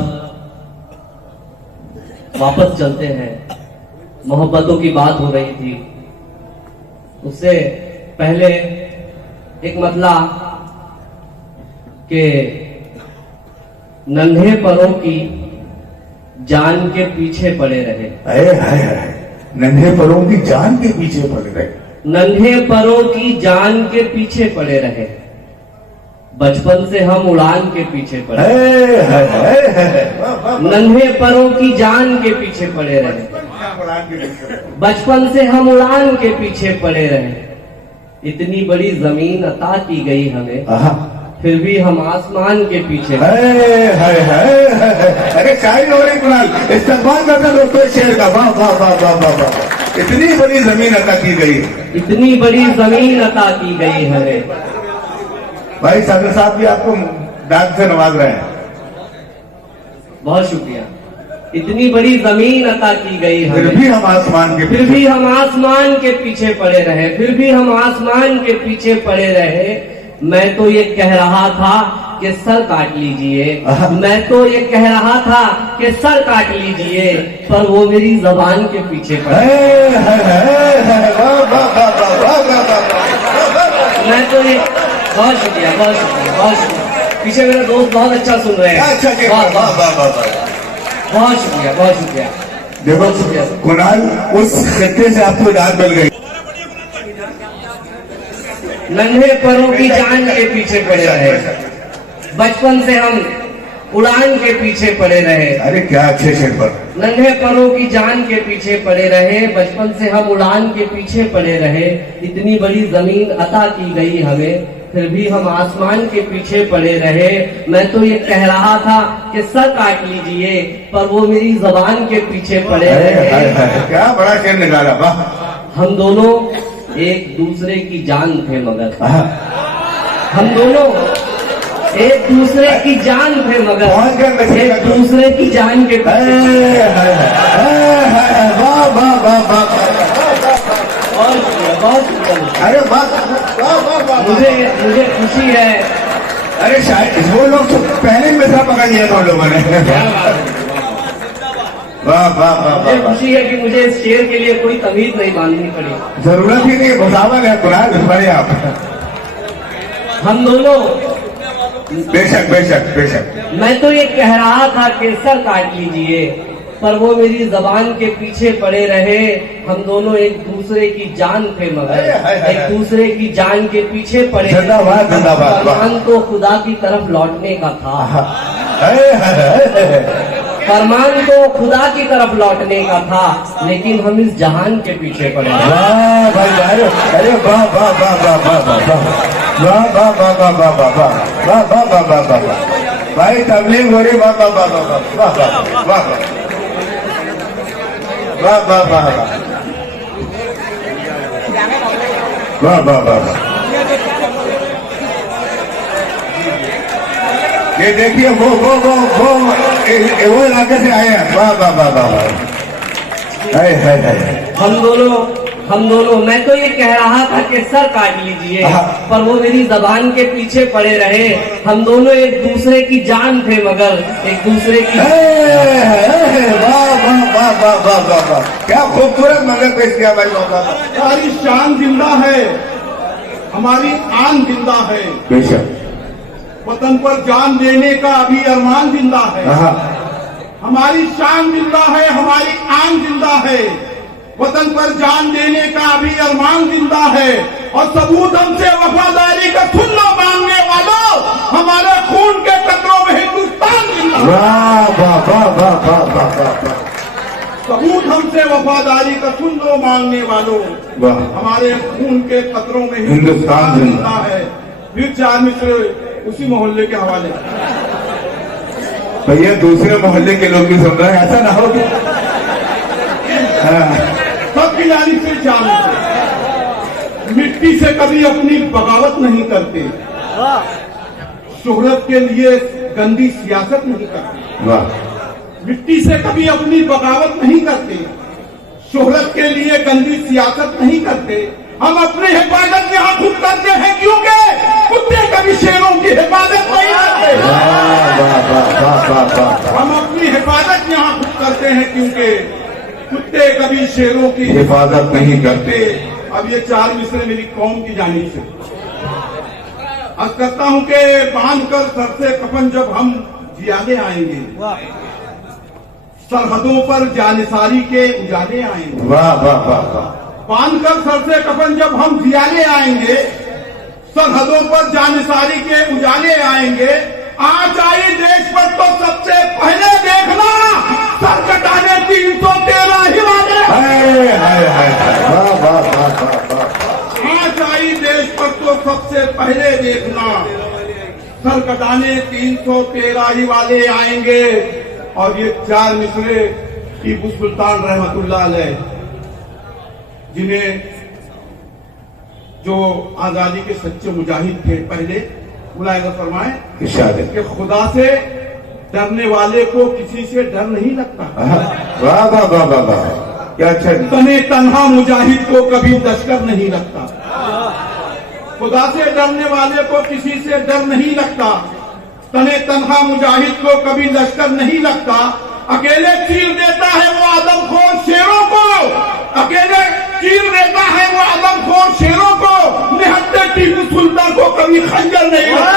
वापस चलते हैं। मोहब्बतों की बात हो रही थी, उससे पहले एक मतला के नन्हे परों की जान के पीछे पड़े रहे। नन्हे परों की जान के पीछे पड़े रहे, नन्हे परों की जान के पीछे पड़े रहे। बचपन से हम उड़ान के पीछे पड़े, नन्हे परों की जान के पीछे पड़े रहे। बचपन से हम उड़ान के पीछे पड़े रहे। इतनी बड़ी जमीन अता की गई हमें, फिर भी हम आसमान के पीछे। अरे शायरी हो रही कुरान, इस्तेमाल करना दोस्तों शेर का। वाह वाह वाह वाह वाह वाह, इतनी बड़ी जमीन अता की गई, इतनी बड़ी जमीन अता की गई हमें। भाई सागर साहब भी आपको दाद से नवाज रहे हैं। बहुत शुक्रिया। इतनी बड़ी जमीन अता की गई फिर हमें, भी हम आसमान के फिर भी हम आसमान के पीछे पड़े रहे, फिर भी हम आसमान के पीछे पड़े रहे। मैं तो ये कह रहा था कि सर काट लीजिए, मैं तो ये कह रहा था कि सर काट लीजिए, पर वो मेरी जबान के पीछे पड़े। मैं तो ये बहुत शुक्रिया, बहुत शुक्रिया, बहुत शुक्रिया। पीछे मेरे दोस्त बहुत अच्छा सुन रहे हैं। बहुत शुक्रिया, बहुत शुक्रिया। देखो कुणाल, उस खत्ते से आपको दाद मिल गई। नन्हे परों की जान के पीछे पड़े रहे, बचपन से हम उड़ान के पीछे पड़े रहे। अरे क्या अच्छे शेर पर। नन्हे परों की जान के पीछे पड़े रहे, बचपन से हम उड़ान के पीछे पड़े रहे। इतनी बड़ी जमीन अता की गई हमें, फिर भी हम आसमान के पीछे पड़े रहे। मैं तो ये कह रहा था कि सर काट लीजिए, पर वो मेरी जबान के पीछे पड़े रहे। क्या बड़ा शेर निकाला, वाह। हम दोनों एक दूसरे की जान थे, मगर हम दोनों एक दूसरे की जान थे, मगर एक दूसरे की जान के पीछे। वाह वाह वाह वाह। अरे वाह, मुझे खुशी है। अरे शायद वो लोग तो पहले ही मिसरा पकड़ लिया था लोगों ने। वाह वाह वाह। मुझे खुशी है कि मुझे इस शेर के लिए कोई तमीज नहीं बांधनी पड़ी। जरूरत ही नहीं, भुसावल है कुरान पढ़े आप। हम दोनों बेशक बेशक बेशक। मैं तो ये कह रहा था कि सर काट लीजिए, पर वो मेरी जबान के पीछे पड़े रहे। हम दोनों एक दूसरे की जान थे, मगर एक दूसरे की जान के पीछे पड़े। जिंदाबाद जिंदाबाद। फरमान तो खुदा की तरफ लौटने का था, फरमान तो खुदा की तरफ लौटने का था, लेकिन हम इस जहान के पीछे पड़े। वाह भाई, अरे वाह वाह वाह वाह वाह वाह वाह वाह वाह वाह वाह वाह वाह वाह वाह वाह वाह वाह। भाई तबलीग हो रही, वाह वाह वाह वाह वाह वाह वाह वाह वाह वाह वाह वाह वाह। ये देखिए वो इलाके से आए हैं। वाह वाह वाह वाह वाह। हम दोनों मैं तो ये कह रहा था कि सर काट लीजिए, पर वो मेरी जबान के पीछे पड़े रहे। हम दोनों एक दूसरे की जान थे, मगर एक दूसरे की। वाह वाह वाह वाह वाह वाह वाह। क्या खूबसूरत मगर पेश किया भाई। हमारी शान जिंदा है, हमारी आन जिंदा है। बेशक। वतन पर जान देने का अभी अरमान जिंदा है। हमारी शान जिंदा है, हमारी आन जिंदा है। वतन पर जान देने का अभी अरमान जिंदा है। और सबूत हमसे वफादारी का सुन लो मांगने वालों, हमारे खून के कतरों में हिंदुस्तान जिंदा है। वाह वाह वाह वाह वाह वाह वाह। सबूत हमसे वफादारी का सुन लो मांगने वालों, हमारे खून के कतरों में हिंदुस्तान जिंदा है। फिर चार मिसरे उसी मोहल्ले के हवाले। भैया दूसरे मोहल्ले के लोग भी सुन रहे हैं, ऐसा ना हो। सबकी जानिब से चार मिट्टी से कभी अपनी बगावत नहीं करते, शोहरत के लिए गंदी सियासत नहीं करते। मिट्टी से कभी अपनी बगावत नहीं करते, शोहरत के लिए गंदी सियासत नहीं करते। हम अपनी हिफाजत यहाँ खुद करते हैं, क्योंकि कुत्ते कभी शेरों की हिफाजत नहीं करते। हम अपनी हिफाजत यहाँ खुद करते हैं, क्योंकि कुत्ते कभी शेरों की हिफाजत नहीं करते। अब ये चार मिसरे मेरी कौम की जानिब से अर्ज करता हूँ कि बांध कर सर से कफन जब हम जियादे आएंगे, सरहदों पर जानिसारी के उजाले आएंगे। वाह वाह वाह वाह। बांध कर सर से कफन जब हम जियाले आएंगे, सरहदों पर जानिसारी के उजाले आएंगे। आज आई देश पर तो सबसे पहले देखना, सर कटाने 313 ही वाले। वाह वाह वाह वाह। आज आई देश पर तो सबसे पहले देखना, सर कटाने 313 ही वाले आएंगे। और ये चार मिसरे टीपू सुल्तान रहमतुल्लाह अलैह, जिन्हें जो आजादी के सच्चे मुजाहिद थे, पहले मुलायदा फरमाए कि खुदा से डरने वाले को किसी से डर नहीं लगता। वाह वाह वाह वाह वाह, क्या अच्छा। तने तन्हा मुजाहिद को कभी लश्कर नहीं लगता। खुदा से डरने वाले को किसी से डर नहीं लगता। तने तन्हा मुजाहिद को कभी लश्कर नहीं लगता। अकेले चीर देता है वो आदमखोर शेरों को, अकेले चीर देता है वो आदमखोर शेरों को, निहत्ते टीपू सुल्तान को कभी खंजर नहीं लगता।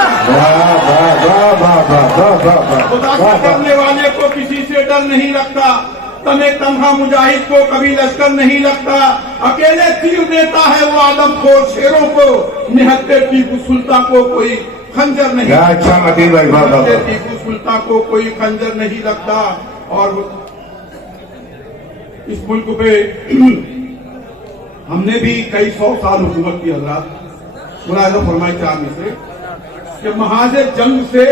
खुदा से डरने वाले को किसी से डर नहीं लगता। तने तन्हा मुजाहिद को कभी लश्कर नहीं लगता। अकेले तीर देता है वो आदमखोर शेरों को, निहत्ते टीपू सुल्तान को कोई खंजर नहीं। अच्छा मतीन भाई, निहत्ते टीपू सुल्तान को कोई खंजर नहीं लगता। और इस मुल्क पे हमने भी कई 100 साल हुकूमत की। हजरात मुलाहिजा फरमाए चार में से कि महाज जंग से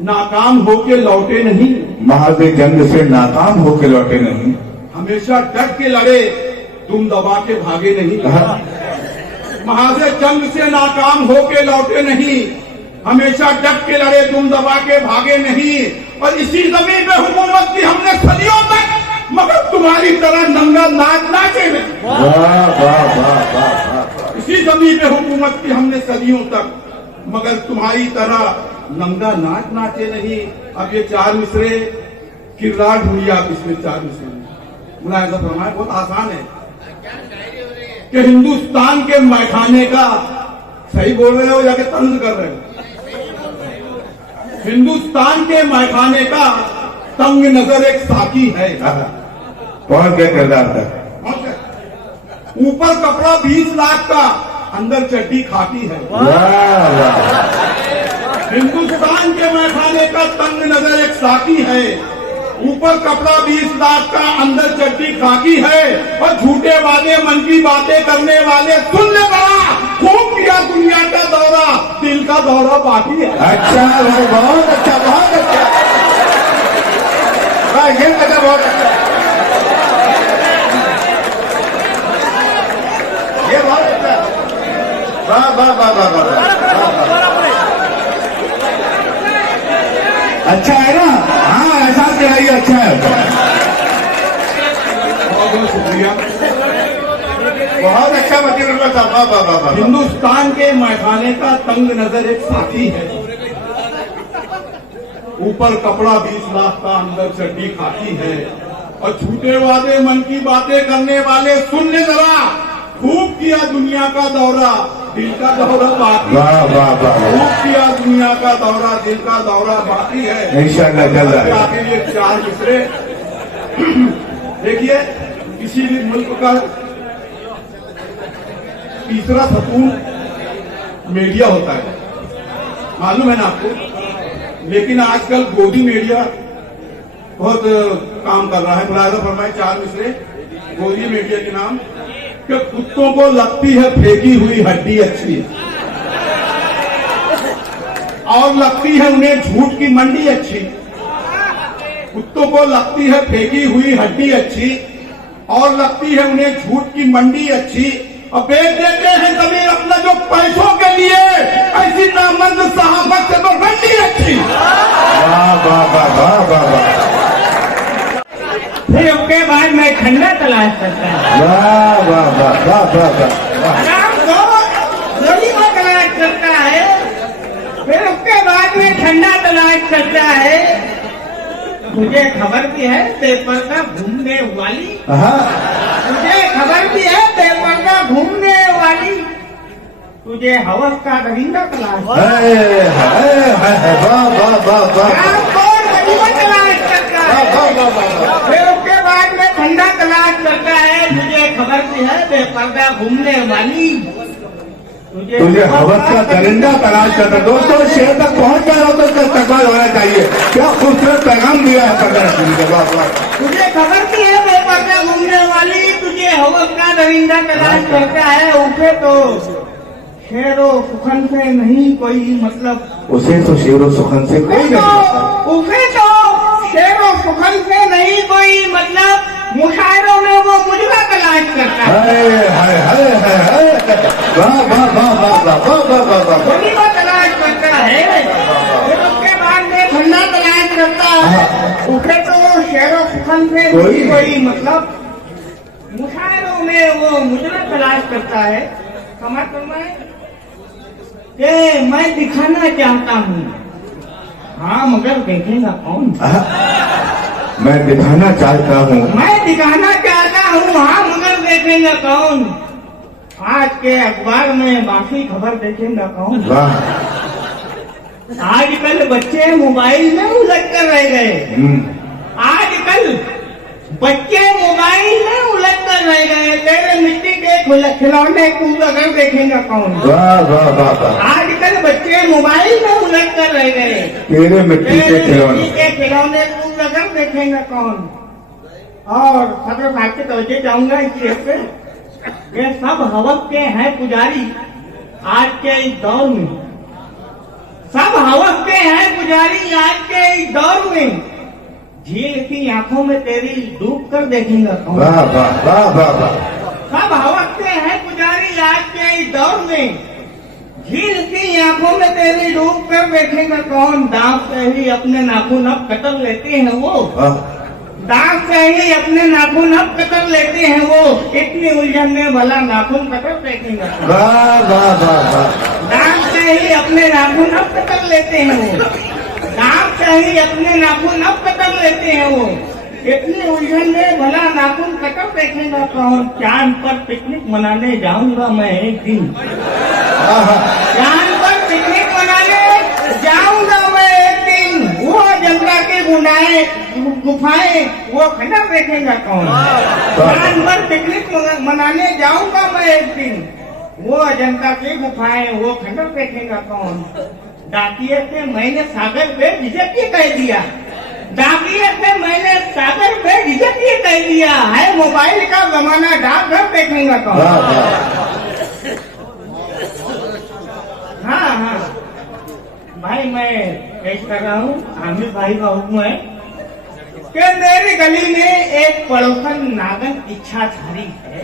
नाकाम होके लौटे नहीं। महाज जंग से नाकाम होके लौटे नहीं। हमेशा डट के लड़े, तुम दबा के भागे नहीं। महाज जंग से नाकाम होके लौटे नहीं। हमेशा डट के लड़े, तुम दबा के भागे नहीं। और इसी जमीन पे हुकूमत की हमने सदियों तक, मगर तुम्हारी तरह नंगा नाच नाचे नहीं। इसी जमीन पे हुकूमत की हमने सदियों तक, मगर तुम्हारी तरह नंगा नाच नाचे नहीं। अब ये चार मिसरे किरदार ढूंढिए आप इसमें चार मिसरे। मुलाहिजा फरमाए, बहुत आसान है कि हिंदुस्तान के मैखाने का, सही बोल रहे हो या कि तंज कर रहे हो? हिंदुस्तान के मैखाने का तंग नजर एक साकी है। पहुंच गए किरदार तक। ऊपर कपड़ा 20 लाख का, अंदर चड्डी खाकी है। हिंदुस्तान के मैखाने का तंग नजर एक साकी है। ऊपर कपड़ा 20 लाख का, अंदर चड्डी खाकी है। और झूठे वादे, मन की बातें करने वाले सुन ले बड़ा, खूब किया दुनिया का दौरा, दिल का दौरा बाकी है। अच्छा भाई, बहुत अच्छा, बहुत अच्छा। ये अच्छा, बहुत अच्छा, ये बहुत अच्छा। वाह वाह वाह वाह वाह, अच्छा है ना? हाँ, एहसास दिलाइए, अच्छा है। बहुत बहुत शुक्रिया, बहुत अच्छा मतीन साहब। हिंदुस्तान के मैखाने का तंग नजर एक साथी है। ऊपर कपड़ा 20 लाख का, अंदर चड्डी खाकी है। और झूठे वादे, मन की बातें करने वाले सुन ले जरा, खूब किया दुनिया का दौरा, दिल का दौरा बाकी। वाह वाह वाह, खूब किया दुनिया का दौरा, दिल का दौरा बाकी है। इंशाअल्लाह जल्द आएगा। आखिर ये चार मिसरे देखिए, किसी भी मुल्क का तीसरा सतून मीडिया होता है, मालूम है ना आपको? लेकिन आजकल गोदी मीडिया बहुत काम कर रहा है। मुलाहिजा फरमाए चार मिसरे गोदी मीडिया के नाम कि कुत्तों को लगती है फेंकी हुई हड्डी अच्छी, और लगती है उन्हें झूठ की मंडी अच्छी। कुत्तों को लगती है फेंकी हुई हड्डी अच्छी, और लगती है उन्हें झूठ की मंडी अच्छी। और बेच देते हैं जमीन अपना जो पैसों के लिए, ऐसी नामंद सहाबत से तो मंडी अच्छी। वाह वाह वाह वाह वाह वाह, फिर उसके बाद मैं ठंडा तलाश करता हूँ। वाह वाह वाह वाह वाह, आराम को गोली को तलाश करता है। फिर उसके बाद में ठंडा तलाश करता है। मुझे खबर भी है बेपर्दा घूमने वाली, मुझे खबर भी है बेपर्दा घूमने वाली, तुझे हवस का दरिंदा तलाश। वाह वाह वाह वाह, तलाश करता है। फिर उसके बाद में ठंडा तलाश करता है। मुझे खबर भी है बेपर्दा घूमने वाली, तुझे हवस का दरिंदा तलाश करता। दोस्तों, शेर तक पहुंच गए हो तो इसका इस्तेमाल होना चाहिए। क्या खूबसूरत पैगाम दिया है सरदार। तुझे खबर भी है बेपर्दा घूमने वाली, तुझे हवस का दरिंदा तलाश करता है। उसे तो शेरो सुखन से नहीं कोई मतलब, उसे तो शेरो सुखन से कोई नहीं, उसे तो शेरो सुखन से नहीं कोई मतलब, मुशायरों में वो मुझला तलाश करता है। वाह वाह वाह वाह वाह वाह वाह वाह, मुझला तलाश करता है। फिर उसके बाद में ठंडा तलाश करता बचपन से कोई मतलब मुशायरों में वो मुजरा तलाश करता है। समझ में कि मैं दिखाना चाहता हूँ, हाँ मगर देखेगा कौन? मैं दिखाना चाहता हूँ, मैं दिखाना चाहता हूँ, हाँ मगर देखेगा कौन? आज के अखबार में बाकी खबर देखेगा कौन? वाह, आजकल बच्चे मोबाइल में उलझ कर रह गए। आजकल बच्चे मोबाइल में उलझ कर रह गए। तेरे मिट्टी के खिलौने को अगर देखेगा कौन? वाह वाह वाह वाह, आजकल बच्चे मोबाइल में उलझ कर रह गए। तेरे मिट्टी के खिलौने को अगर देखेगा कौन? और सदर साहब के तवज्जो चाहूंगा इस चीज पे, ये सब हवस के हैं पुजारी आज के इस दौर में। सब हवस के हैं पुजारी आज के इस दौर में। झील की आंखों में तेरी डूब कर देखेगा कौन? वाह वाह वाह वाह वाह, सब हवस के हैं पुजारी आज के इस दौर में। झील की आंखों में तेरी डूब कर देखेगा कौन? दांत से ही अपने नाखून अब कतर लेते हैं वो। दांत से ही अपने नाखून अब कतर लेते हैं वो। इतनी उलझन में भला नाखून कतर देखेगा कौन? वाह वाह वाह वाह, दांत से ही अपने नाखून अब कतर लेते हैं वो। दांत से ही अपने नाखून अब कतर लेते हैं वो। इतनी उलझन में भला नाखून कतर देखेगा कौन? चांद पर पिकनिक मनाने जाऊंगा मैं एक दिन। चांद पर पिकनिक मनाने जाऊंगा मैं एक दिन। वो जनता के गुफाएं वो खंडर देखेगा कौन? चांद पर पिकनिक मनाने जाऊंगा मैं एक दिन। वो जनता की गुफाएं वो खंडर देखेगा कौन? डाकिए से मैंने सागर पे झिझक ये कह दिया। डाकिए से मैंने सागर पे झिझक ये कह दिया है। मोबाइल का जमाना, डाकघर देखेगा कौन? हाँ हाँ भाई, मैं पेश कर रहा हूँ। आमिर भाई का हुक्म है कि मेरी गली में एक पड़ोसन नागन इच्छाधारी है।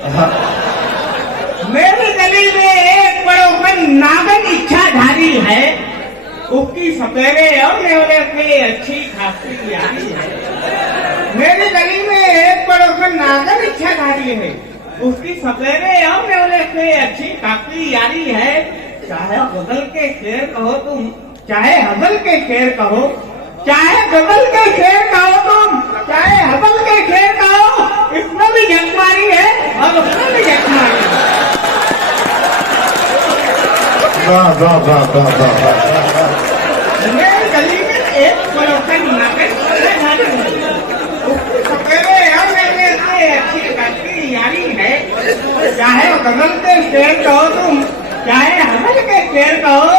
मेरी गली में एक पड़ोसन नागन इच्छाधारी है। उसकी सपेरे और नेवले से अच्छी खासी यारी है। मेरी गली में एक पड़ोसन नागन इच्छाधारी है। उसकी सपेरे और नेवले से अच्छी खासी यारी है। चाहे गजल के शेर कहो तुम, चाहे हजल के शेर कहो, चाहे गजल के शेर कहो तुम, चाहे हजल के शेर कहो, इसमें भी झकमारी है और उसमें भी झकमारी है। वाह वाह वाह वाह वाह, मेरी गली में एक पड़ोसन नागन इच्छाधारी है। उसकी सपेरे और नेवले से अच्छी खासी यारी है। चाहे गजल के शेर कहो तुम, चाहे हजल के शेर कहो,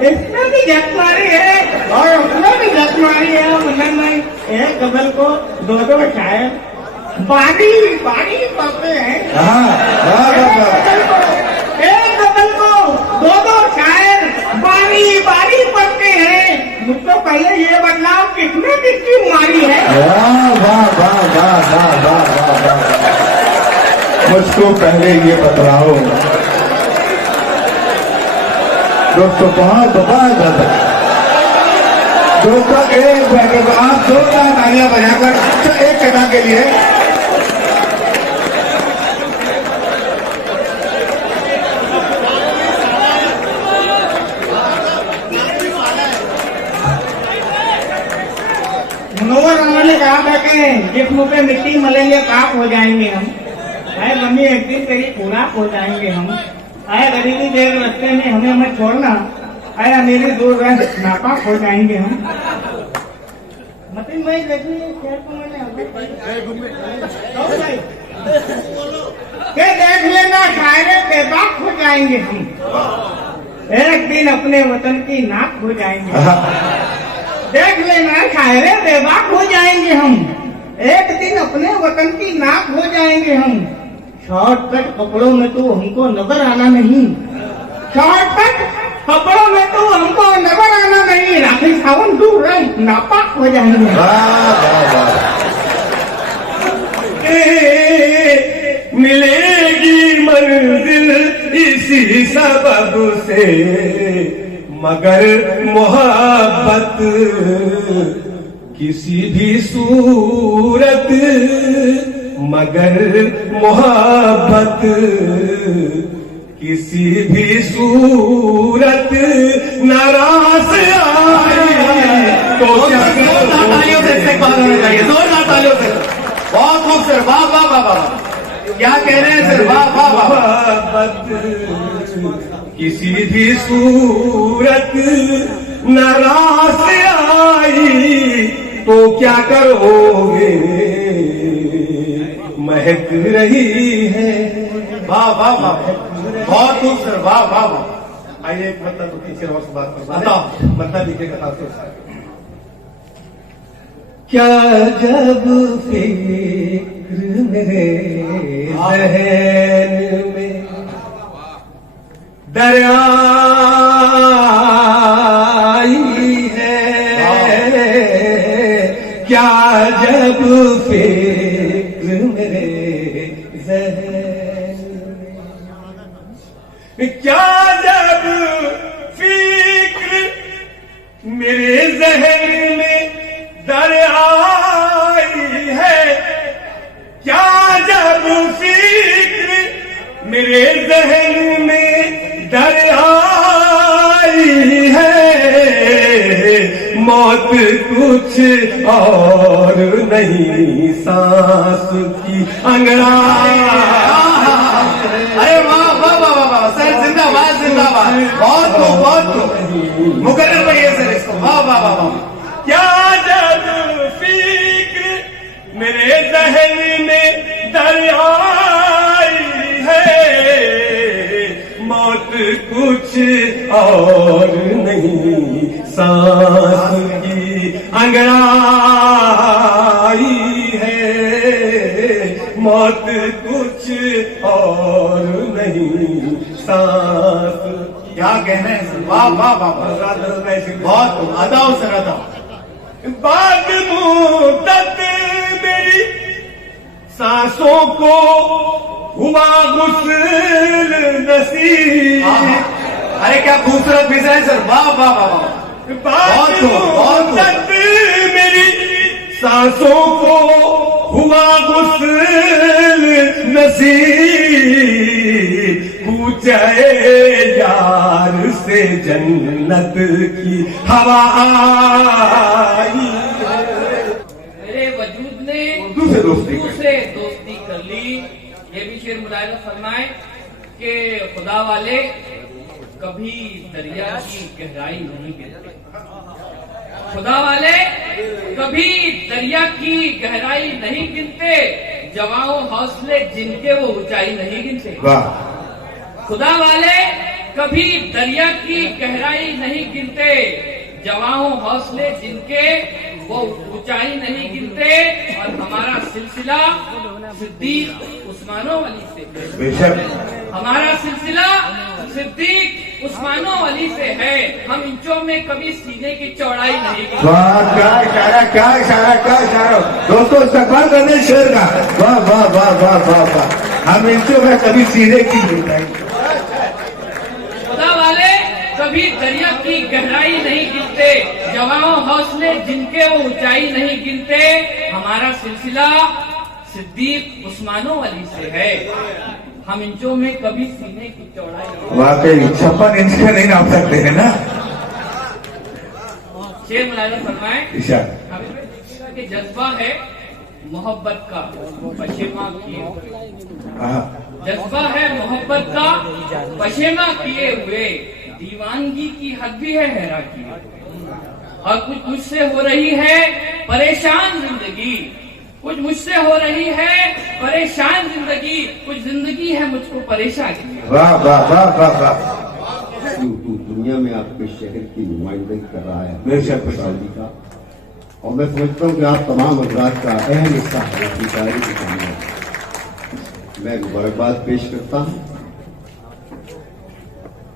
इसमें भी झकमारी है और उसमें भी झकमारी है। मतलब मैं एक गजल को दो दो शायर बारी बारी पढ़ते हैं। एक गजल को दो दो शायर बारी बारी पढ़ते हैं। मुझको पहले ये बदलाव किसने किसकी मारी है? वाह वाह वाह वाह वाह वाह वाह, मुझको पहले ये बतलाओ। दोस्तों बहुत बहुत दोस्तों, एक आप जोरदार तालियां बजाकर एक कथा के लिए। मनोहर अम्मा ने कहा था कि जिस्म पे मिट्टी मलेंगे पाप हो जाएंगे हम। है मम्मी, एक दिन तेरी पूरा हो जाएंगे हम। आया गरीबी देर रस्ते में हमें मत छोड़ना। आया मेरी दूर रह नापाक हो जाएंगे हम। मतलब मैं देखिए शेर को मैंने देख लेना, शायरे बेबाक हो जाएंगे हम। एक दिन अपने वतन की नाक हो जाएंगे। देख लेना, शायरे बेबाक हो जाएंगे हम। एक दिन अपने वतन की नाक हो जाएंगे हम। शॉर्टकट कपड़ों में तो हमको नजर आना नहीं। शॉर्टकट कपड़ों में तो हमको नजर आना नहीं। राखी सावन दूर रहे, नापाक हो जाएंगे। मिलेगी मंजिल इसी सबब से, मगर मोहब्बत किसी भी सूरत मगर मोहब्बत, किसी भी सूरत नाराज आई तो जोरदार तालियों से इस्तेमाल होना चाहिए, जोरदार तालियों से। बहुत खूब सर, वाह वाह वाह वाह, क्या कह रहे हैं सर, वाह वाह वाह। किसी भी सूरत नाराज आई तो क्या करोगे, महक रही है। वाह वाह वाह, बहुत खूब सर, वाह वाह वाह। आइए एक मतलब पीछे और से बात करते हैं, मतलब लिखेगा तो क्या जब फिक्र मेरे ज़हन में दरियाई है, क्या जब फिक्र मेरे ज़हन में, क्या जब फिक्र मेरे ज़हन में दरियाई है, क्या जब फिक्र मेरे ज़हन में दरियाई है, मौत कुछ और नहीं सांस की अंगड़ाई। अरे वाह वाह वाह वाह सर, जिंदाबाद जिंदाबाद, बहुत खूब बहुत खूब, मुकर्रर बढ़िए सर इसको, वाह वाह वाह वाह। क्या जब फिक्र मेरे ज़हन में दरियाई है, मौत कुछ और नहीं सांस की अंगड़ाई है, मौत कुछ और नहीं सांस। क्या कहना है सर, वाह वाह वाह, बहुत अदाओ सर अदाओ। बाद मुद्दत मेरी सांसों को हुआ गुस्ल नसीब। अरे क्या खूबसूरत विषय है सर, वाह वाह वाह वाह। बाद मुद्दत मेरी सांसों को हुआ गुस्ल नसीब, पूछे यार से जन्नत की हवा आई। मेरे वजूद ने उर्दू से दोस्ती कर ली। ये भी शेर मुलायजा फरमाए कि खुदा वाले कभी दरिया की गहराई नहीं गिनते, खुदा वाले कभी दरिया की गहराई नहीं गिनते, जवाओं हौसले जिनके वो ऊंचाई नहीं गिनते। खुदा वाले कभी दरिया की गहराई नहीं गिनते, जवाओं हौसले जिनके वो ऊंचाई नहीं गिनते। और हमारा सिलसिला सिद्दीक उस्मानो वली से, हमारा सिलसिला सिद्दीक उस्मानो वली से है। हम इंचों में कभी सीने की चौड़ाई नहीं गिनते। वाह क्या इशारा, क्या इशारा, क्या इशारा। दोस्तों इस्तेमाल करने शेर का, वाह वाह वाह वाह वाह वाह। हम इंचों में कभी सीने की चौड़ाई, खुदा वाले कभी दरिया की गहराई नहीं गिनते, जवाओं हौसले जिनके वो ऊंचाई नहीं गिनते। हमारा सिलसिला सिद्दीक उस्मानो वली से है। हम इंचों में कभी सीने की चौड़ाई, वाकई 56 इंच का नहीं नाप सकते हैं ना। शेर मुलायजा फरमाए कि जज्बा है मोहब्बत का पशेमा किए हुए, जज्बा है मोहब्बत का पशेमा किए हुए, दीवानगी की हद भी है हैरा की। और कुछ मुझसे हो रही है परेशान जिंदगी, कुछ मुझसे हो रही है परेशान जिंदगी, कुछ जिंदगी है मुझको परेशान की। वाह वाह वाह वाह वाह। दुनिया में आपके शहर की नुमाइंदगी कर रहा है बेशक शादी का, और मैं समझता हूँ कि आप तमाम हजरात का अहम हिस्सा है अपनी तैयारी की कामयाबी। मैं मुबारकबाद पेश करता हूँ।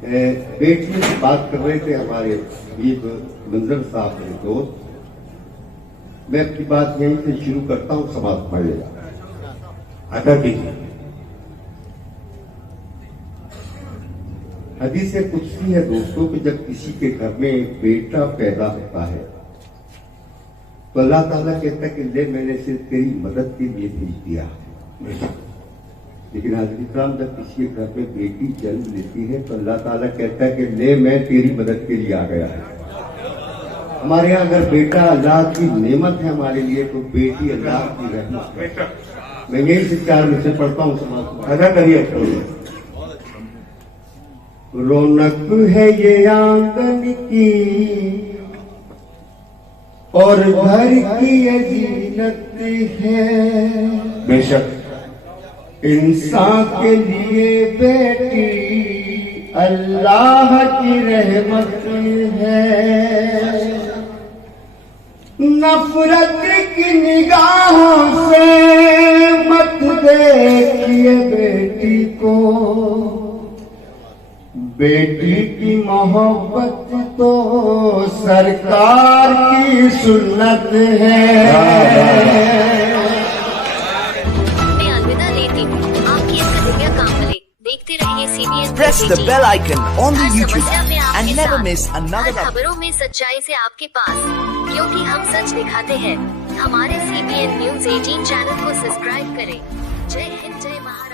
बेटियों से बात कर रहे थे हमारे हबीब मंजर साहब मेरे दोस्त। मैं अपनी बात यहीं से शुरू करता हूँ, समाज पढ़ लेगा। अदा कीजिए। हदीस कुदसी है दोस्तों कि जब किसी के घर में एक बेटा पैदा होता है तो अल्लाह ताला कहता है कि ले मैंने सिर्फ तेरी मदद के लिए भेज दिया। लेकिन हज़रत इकराम जब किसी के घर में बेटी जन्म लेती है तो अल्लाह ताला कहता है कि ले मैं तेरी मदद के लिए आ गया है। हमारे यहाँ अगर बेटा अल्लाह की नेमत है हमारे लिए तो बेटी अल्लाह की रहमत है। मैं यही से 4 मिनट पढ़ता हूँ समाज अदा करिए। रौनक है ये आंगन की और घर की ये जीनत है। बेशक इंसान के लिए बेटी अल्लाह की रहमत है। नफरत की निगाहों से मत देखिए बेटी को, बेटी की मोहब्बत तो सरकार की सुन्नत है। मैं अलविदा लेती हूँ। आपकी इसका दिव्या कामले देखते रहिए CBN। Press the bell icon on the her YouTube समस्या में app आपके and never साथ, miss another हर खबरों में सच्चाई से आपके पास, क्योंकि हम सच दिखाते हैं। हमारे CBN News 18 चैनल को सब्सक्राइब करें। जय हिंद, जय महाराष्ट्र।